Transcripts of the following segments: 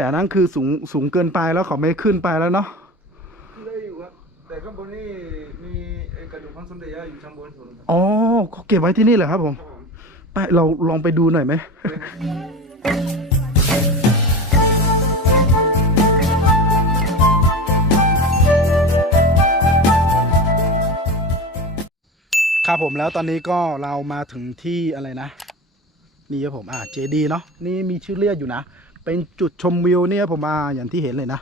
แต่อันนั้นคือสูงสูงเกินไปแล้วเขาไม่ขึ้นไปแล้วเนาะได้อยู่ครับ แต่ข้างบนนี่มีไอ้กระดูกของสมเด็จย่าอยู่ข้างบนสุดครับอ๋อเขาเก็บไว้ที่นี่เหรอครับผมครับผมไปเราลองไปดูหน่อยไหม ครับผมแล้วตอนนี้ก็เรามาถึงที่อะไรนะ นี่ครับผมอ่าเจดีเนาะนี่มีชื่อเรียกอยู่นะ เป็นจุดชมวิวเนี่ยผมมาอย่างที่เห็นเลยนะ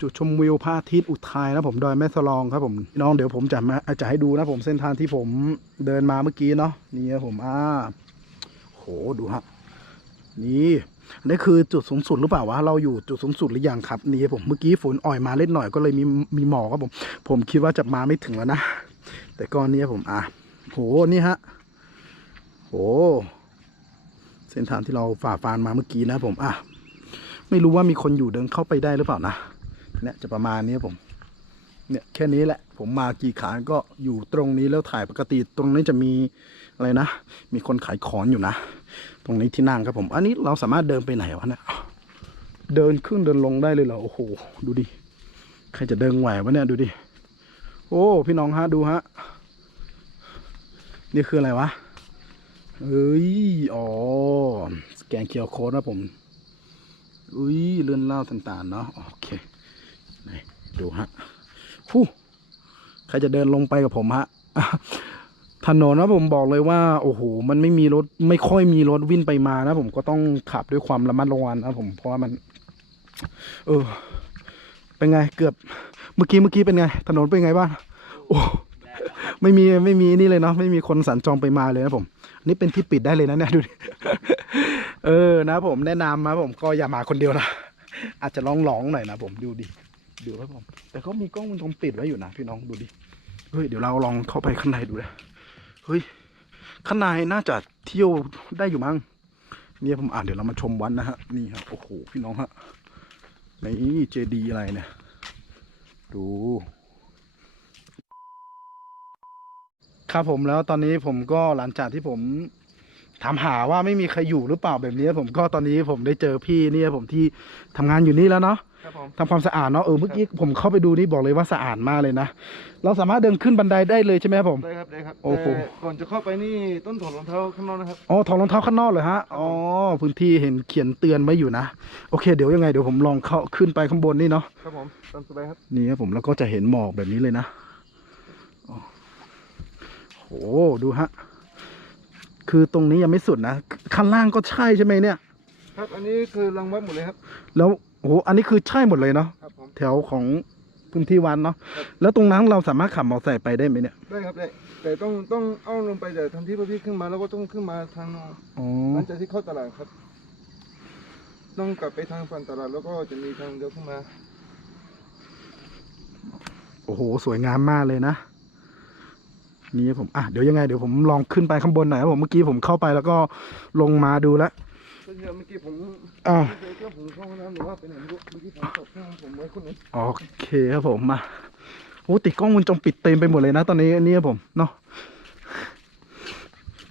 จุดชมวิวพระอาทิตย์อุทัยนะผมดอยแม่สลองครับผมน้องเดี๋ยวผมจะมาจะให้ดูนะผมเส้นทางที่ผมเดินมาเมื่อกี้เนาะนี่ครับผมอ่าโหดูฮะนี่นนี้คือจุดสูงสุดหรือเปล่าวะเราอยู่จุดสูงสุดหรือยังครับนี่ครับผมเมื่อกี้ฝนอ่อยมาเล็กหน่อยก็เลยมีมีหมอกครับผม ผมคิดว่าจะมาไม่ถึงแล้วนะ แต่ก้อนนี้ผมอะโหนี่ฮะโหเส้นทางที่เราฝ่าฟันมาเมื่อกี้นะผมอะ ไม่รู้ว่ามีคนอยู่เดินเข้าไปได้หรือเปล่านะเนี่ยจะประมาณนี้ผม เนี่ยแค่นี้แหละ ผมมากี่ขาก็อยู่ตรงนี้แล้วถ่ายปกติตรงนี้จะมีอะไรนะ มีคนขายของอยู่นะ ตรงนี้ที่นั่งครับผม อันนี้เราสามารถเดินไปไหนวะเนี่ยเดินขึ้นเดินลงได้เลยเหรอโอ้โหดูดิใครจะเดินไหววะเนี่ยดูดิโอ้พี่น้องฮะดูฮะนี่คืออะไรวะเอ้ยอ๋อสแกนเคียร์โค้ดนะผม อุ้ยเลื่อนเล่าต่างๆเนาะโอเคนี่ดูฮะฮู้ใครจะเดินลงไปกับผมฮะถนนนะผมบอกเลยว่า โอ้โหมันไม่มีรถไม่ค่อยมีรถวิ่งไปมานะผมก็ต้องขับด้วยความระมัดระวังนะผมเพราะว่ามัน เออ เป็นไงเกือบเมื่อกี้เมื่อกี้เป็นไง ถนนเป็นไงบ้างโอ้ไม่มีไม่มีนี่เลยเนาะไม่มีคนสัญจรไปมาเลยนะผมนนี่เป็นที่ปิดได้เลยนะเนี่ยดูดิ เออนะผมแนะนำนะผมก็อย่ามาคนเดียวนะอาจจะร้องร้องหน่อยนะผมดูดิดูครับผม แต่ก็มีกล้องวงจรปิดไว้อยู่นะพี่น้องดูดิเฮ้ยเดี๋ยวเราลองเข้าไปข้างในดูเลยเฮ้ยข้างในน่าจะเที่ยวได้อยู่มั้งเนี่ยผมอ่านเดี๋ยวเรามาชมวันนะฮะนี่ครับโอ้โหพี่น้องฮะนี่เจดีอะไรเนี่ย ดูครับผมแล้วตอนนี้ผมก็หลังจากที่ผม ถามหาว่าไม่มีใครอยู่หรือเปล่าแบบนี้ผมก็ตอนนี้ผมได้เจอพี่เนี่ยผมที่ทำงานอยู่นี่แล้วเนาะครับผมทำความสะอาดเนาะเออเมื่อกี้ผมเข้าไปดูนี่บอกเลยว่าสะอาดมากเลยนะเราสามารถเดินขึ้นบันไดได้เลยใช่ไหมครับผม ได้ครับได้ครับโอ้โห แต่ก่อนจะเข้าไปนี่ต้นถอดรองเท้าข้างนอกนะครับ อ๋อถอดรองเท้าข้างนอกเลยฮะอ๋อพื้นที่เห็นเขียนเตือนไว้อยู่นะโอเค เดี๋ยวยังไงเดี๋ยวผมลองเข้าขึ้นไปข้างบนนี่เนาะ ครับผมตามสบายครับ นี่ครับผมแล้วก็จะเห็นหมอกแบบนี้เลยนะอ๋อโห ดูฮะ คือตรงนี้ยังไม่สุดนะข้างล่างก็ใช่ใช่ไหมเนี่ย ครับ อันนี้คือรังวัดหมดเลยครับ แล้วโอ้โหอันนี้คือใช่หมดเลยเนาะครับผม แถวของพื้นที่วันเนาะแล้วตรงนั้นเราสามารถขับมอเตอร์ไซค์ไปได้ไหมเนี่ยได้ครับได้แต่ต้องต้องเอาลงไปแต่ทำที่พระพี่ขึ้นมาแล้วก็ต้องขึ้นมาทางนอกอ๋อหลังจากที่เข้าตลาดครับ ต้องกลับไปทางฝั่งตลาดแล้วก็จะมีทางเดียวขึ้นมา โอ้โห สวยงามมากเลยนะ นี่ผมอะเดี๋ยวยังไงเดี๋ยวผมลองขึ้นไปข้างบนหน่อยครับผมเมื่อกี้ผมเข้าไปแล้วก็ลงมาดูแล้วเพื่อนเมื่อกี้ผมอ่าไม่เคยเครื่องผมเข้าห้องน้ำหรือว่าไปไหนไม่รู้เมื่อกี้ผมตบเครื่องผมไว้คนหนึงโอเคครับผมมาโอ้ติดกล้องวงจรปิดเต็มไปหมดเลยนะ ตอนนี้นี่ครับผมเนาะ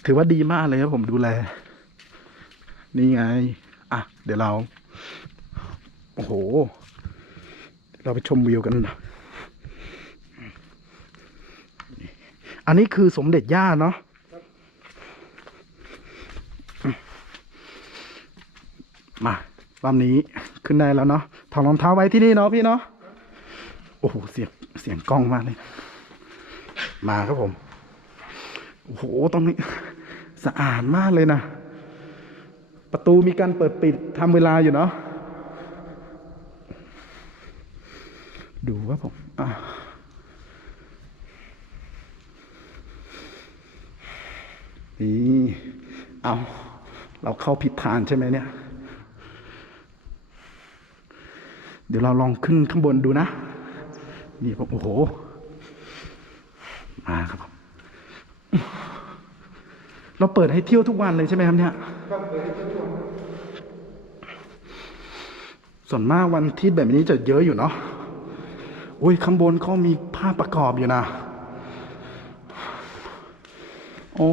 ถือว่าดีมากเลยครับผมดูแล นี่ไง อะ เดี๋ยวเรา โอ้โห เราไปชมวิวกันนะ อันนี้คือสมเด็จย่าเนาะมาลำนี้ขึ้นได้แล้วเนาะถอดรองเท้าไว้ที่นี่เนาะพี่เนาะโอ้โหเสียงเสียงกล้องมากเลย มาครับผมโอ้โหตรงนี้สะอาดมากเลยนะ ประตูมีการเปิดปิดทำเวลาอยู่เนาะดูว่าผม อะ นี่เอาเราเข้าผิดทางใช่ไหมเนี่ย เดี๋ยวเราลองขึ้นข้างบนดูนะ นี่ผมโอ้โห มาครับ เราเปิดให้เที่ยวทุกวันเลยใช่ไหมครับเนี่ยส่วนมากวันอาที่แบบนี้จะเยอะอยู่เนาะโอ้ยข้างบนเขามีภาพประกอบอยู่นะ โอ้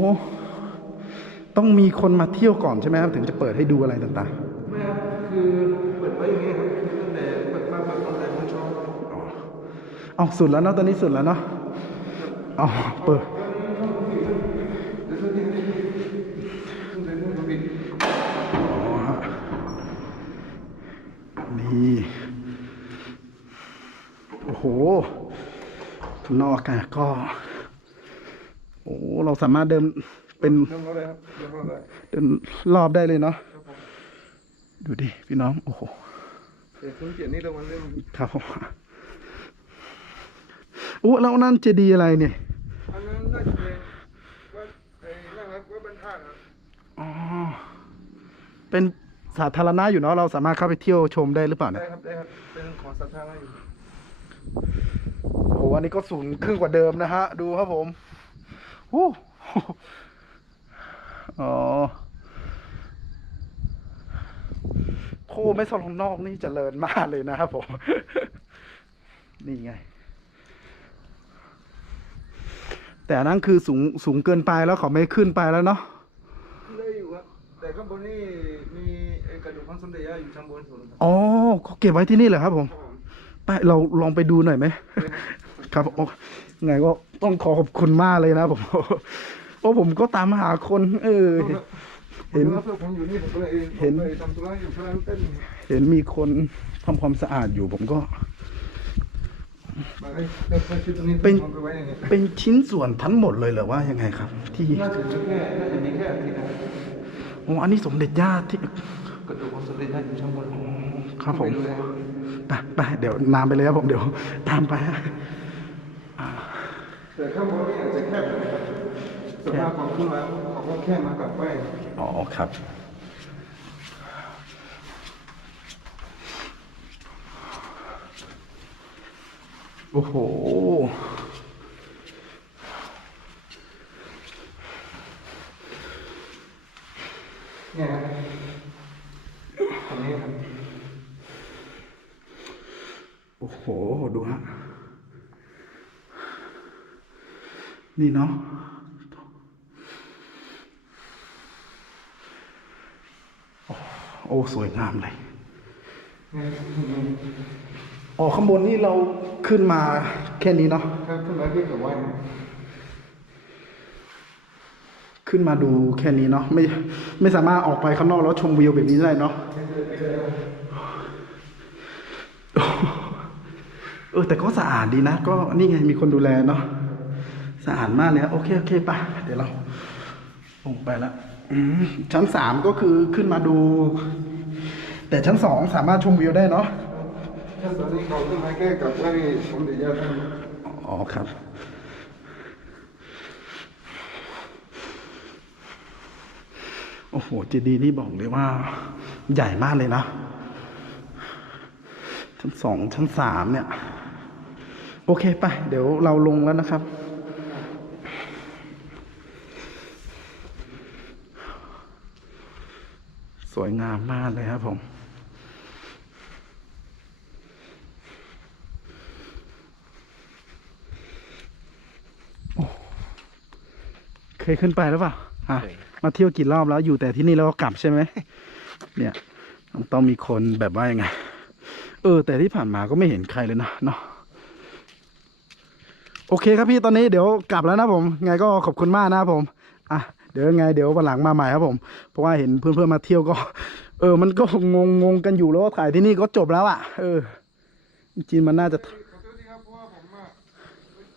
ต้องมีคนมาเที่ยวก่อนใช่ไหมครับถึงจะเปิดให้ดูอะไรต่างๆไม่ครับคือเปิดไว้อย่างนี้ครับตั้งแต่เปิดมาเปิดตอนแรกผมชอบเอาสุดแล้วเนาะตอนนี้สุดแล้วเนาะเอาเปิดนี่โอ้โหนอกอากาศก็ โอ้เราสามารถเดิน เป็นเริ่มแล้วเลยครับเริ่มแล้วเลยเดินรอบได้เลยเนาะครับผมดูดิพี่น้อง โอ้โหเดี๋ยวคุณเกียรตินี่เรามันเริ่มครับผมโอ้แล้วนั่นเจดีย์อะไรเนี่ยอันนั้นน่าจะเป็นว่าไอ้นั่นครับว่าบรรทัดครับอ๋อเป็นสาธารณะอยู่เนาะเราสามารถเข้าไปเที่ยวชมได้หรือเปล่าได้เนี่ยครับได้ครับเป็นของสาธารณะอยู่โอ้โหอันนี้ก็สูงขึ้นกว่าเดิมนะฮะ ดูครับผมโอ้ อ๋อโคไม่สลงนอกนี่เจริญมากเลยนะครับผม นี่ไง แต่อันนั้นคือสูงสูงเกินไปแล้วเขาไม่ขึ้นไปแล้วเนาะได้อยู่ครับ แต่ข้างบนนี่มีไอ้กระดูกของสมเด็จย่าอยู่ข้างบนสุดครับอ๋อเขาเก็บไว้ที่นี่เหรอครับผมครับผมไปเราลองไปดูหน่อยไหม ครับโอ้ไงก็ต้องขอขอบคุณมากเลยนะผม โอ้ผมก็ตามหาคน เออ เห็นเพื่อนผมอยู่นี่ผมก็เลยเห็นผมไปทำธุระอยู่ข้างล่างเต้นเห็นมีคนทำความสะอาดอยู่ผมก็มาให้เพื่อนๆชุดตรงนี้เป็นอาไปไว้อย่างเงี้ยเป็นชิ้นส่วนทั้งหมดเลยเหรอว่ายังไงครับ ที่น่าจะมีแค่น่าจะมีแค่อาทิตย์นะครับโอ้อันนี้สมเด็จย่าที่กระดูกของสมเด็จย่าอยู่ข้างบนครับผมไปดูเลยครับไปไปเดี๋ยวนามไปเลยครับผมเดี๋ยวตามไปฮะแต่ข้างบนนี่อาจจะแคบหน่อยนะครับ สภาพของขึ้นมาเขาก็แค่มากับไว้อ๋อครับ โอ้โห เนี่ยครับตรงนี้ครับโอ้โห ดูฮะ นี่เนาะ โอ้ โอ้สวยงามเลยเนี่ยอ๋อข้างบนนี่เราขึ้นมาแค่นี้เนาะครับขึ้นมาที่กับไว้นะขึ้นมาดูแค่นี้เนาะไม่ไม่สามารถออกไปข้างนอกแล้วชมวิวแบบนี้ได้เนาะเออแต่ก็สะอาดดีนะ ก็นี่ไงมีคนดูแลเนาะสะอาดมากเลยครับโอเคโอเคไปเดี๋ยวเราลงไปแล้วอืม ชั้นสามก็คือขึ้นมาดู แต่ชั้นสองสามารถชมวิวได้เนาะท่านตอนนี้เขาขึ้นมาแก้กับไว้สมเด็จย่าท่านอ๋อครับโอ้โหเจดีย์นี่บอกเลยว่า ใหญ่มากเลยนะ ชั้นสองชั้นสามเนี่ย โอเคไป เดี๋ยวเราลงแล้วนะครับ ส วยงามมากเลยครับผม เคยขึ้นไปหรือเปล่าอะเคยมาเที่ยวกี่รอบแล้วอยู่แต่ที่นี่แล้วก็กลับใช่ไหม เนี่ยต้องต้องมีคนแบบว่ายังไง เออ แต่ที่ผ่านมาก็ไม่เห็นใครเลยนะเนาะโอเคครับพี่ตอนนี้เดี๋ยวกลับแล้วนะผม ไงก็ขอบคุณมากนะครับผม อะเดี๋ยวยังไงเดี๋ยววันหลังมาใหม่ครับผม เพราะว่าเห็นเพื่อนๆมาเที่ยวก็ เออ มันก็งงงงๆกันอยู่แล้วว่าถ่ายที่นี่ก็จบแล้วอะ เออ จริงมันน่าจะครับผมอะ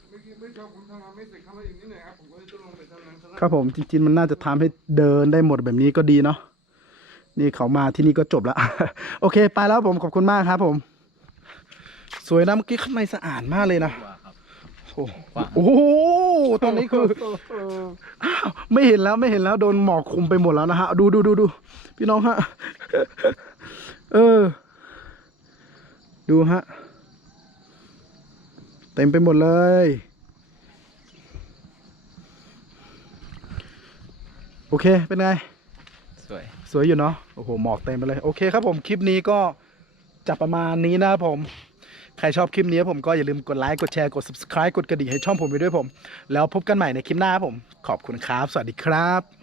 เมื่อกี้เมื่อเช้าผมทำงานไม่เสร็จเข้ามาอีกนิดหน่อยครับผมก็เลยต้องลงไปทำงานซะแล้วครับผมจริงๆมันน่าจะทำให้เดินได้หมดแบบนี้ก็ดีเนาะนี่เขามาที่นี่ก็จบแล้ว โอเค ไปแล้วผมขอบคุณมากครับผม สวยนะเมื่อกี้ข้างในสะอาดมากเลยนะ โอ้โหโอ้โหตอนนี้คืออ้าวไม่เห็นแล้วไม่เห็นแล้วโดนหมอกคลุมไปหมดแล้วนะฮะ ดูดูดูดูพี่น้องฮะ เออ ดูฮะ เต็มไปหมดเลย โอเค เป็นไง สวย สวยอยู่เนาะ โอ้โห หมอกเต็มไปเลย โอเคครับผม คลิปนี้ก็จะประมาณนี้นะครับผม ใครชอบคลิปนี้ผมก็อย่าลืมกดไลค์กดแชร์กด subscribe กดกระดิ่งให้ช่องผมไปด้วยผม แล้วพบกันใหม่ในคลิปหน้าครับผม ขอบคุณครับ สวัสดีครับ